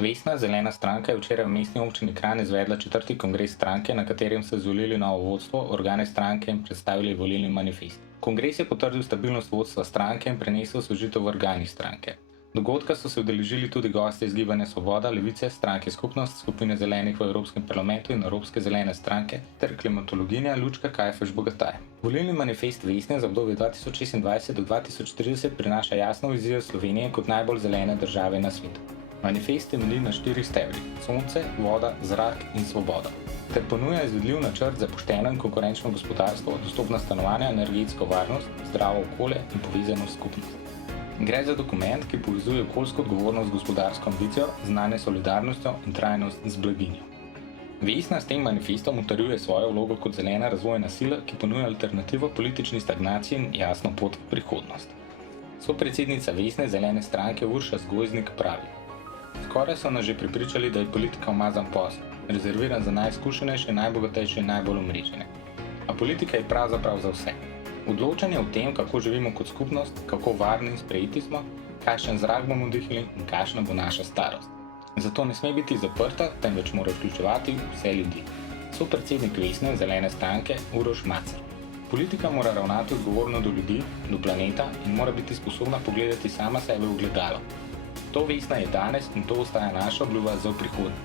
Vesna zelena stranka je včeraj v mestni občini Kranj izvedla 4. kongres stranke, na katerem so izvolili novo vodstvo, organe stranke in predstavili volilni manifest. Kongres je potrdil stabilnost vodstva stranke in prenesel osvežitev v organih stranke. Dogodka so se udeležili tudi gostje iz Gibanja Svoboda, Levice, stranke Skupnost, skupine zelenih v Evropskem parlamentu in Evropske zelene stranke ter klimatologinja Lučka Kajfež-Bogataj. Volilni manifest Vesne za obdobje 2026 do 2030 prinaša jasno vizijo Slovenije kot najbolj zelene države na svetu. Manifest temelji na 4 stebrih: sonce, voda, zrak in svoboda, ter ponuja izvedljiv načrt za pošteno in konkurenčno gospodarstvo, dostopna stanovanja, energetsko varnost, zdravo okolje in povezano skupnost. Gre za dokument, ki povezuje okoljsko odgovornost z gospodarsko ambicijo, znanje solidarnostjo in trajnost z blaginjo. Vesna s tem manifestom utrjuje svojo vlogo kot zelena razvojna sila, ki ponuja alternativo politični stagnaciji in jasno pot v prihodnost. Sopredsednica Vesne zelene stranke Urša Zgojznik pravi: Skoraj so nas že prepričali, da je politika umazan posel, rezerviran za najizkušenejše, najbogatejše in najbolj omrežene. A politika je pravzaprav za vse. Odločanje o tem, kako živimo kot skupnost, kako varni in sprejeti smo, kakšen zrak bomo vdihnili in kakšna bo naša starost. Zato ne sme biti zaprta, temveč mora vključevati vse ljudi. Sopredsednik Vesne zelene stranke Uroš Macer. Politika mora ravnati odgovorno do ljudi, do planeta in mora biti sposobna pogledati sama sebe v ogledalo. To Vesna je danes in to ostaja naša obljuba za prihodnje.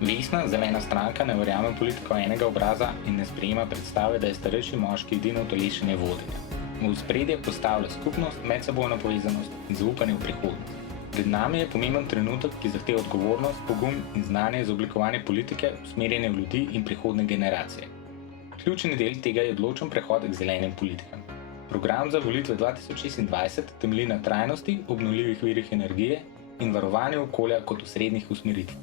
Vesna zelena stranka ne verjame v politiko enega obraza in ne sprejema predstave, da je starejši moški edino utelešenje vodenja. V ospredje postavlja skupnost, medsebojno povezanost in zaupanje v prihodnost. Pred nami je pomemben trenutek, ki zahteva odgovornost, pogum in znanje za oblikovanje politike, usmerjene v ljudi in prihodne generacije. Ključni del tega je odločen prehod k zelenim politikam. Program za volitve 2026 temelji na trajnosti, obnovljivih virih energije in varovanju okolja kot osrednjih usmeritev.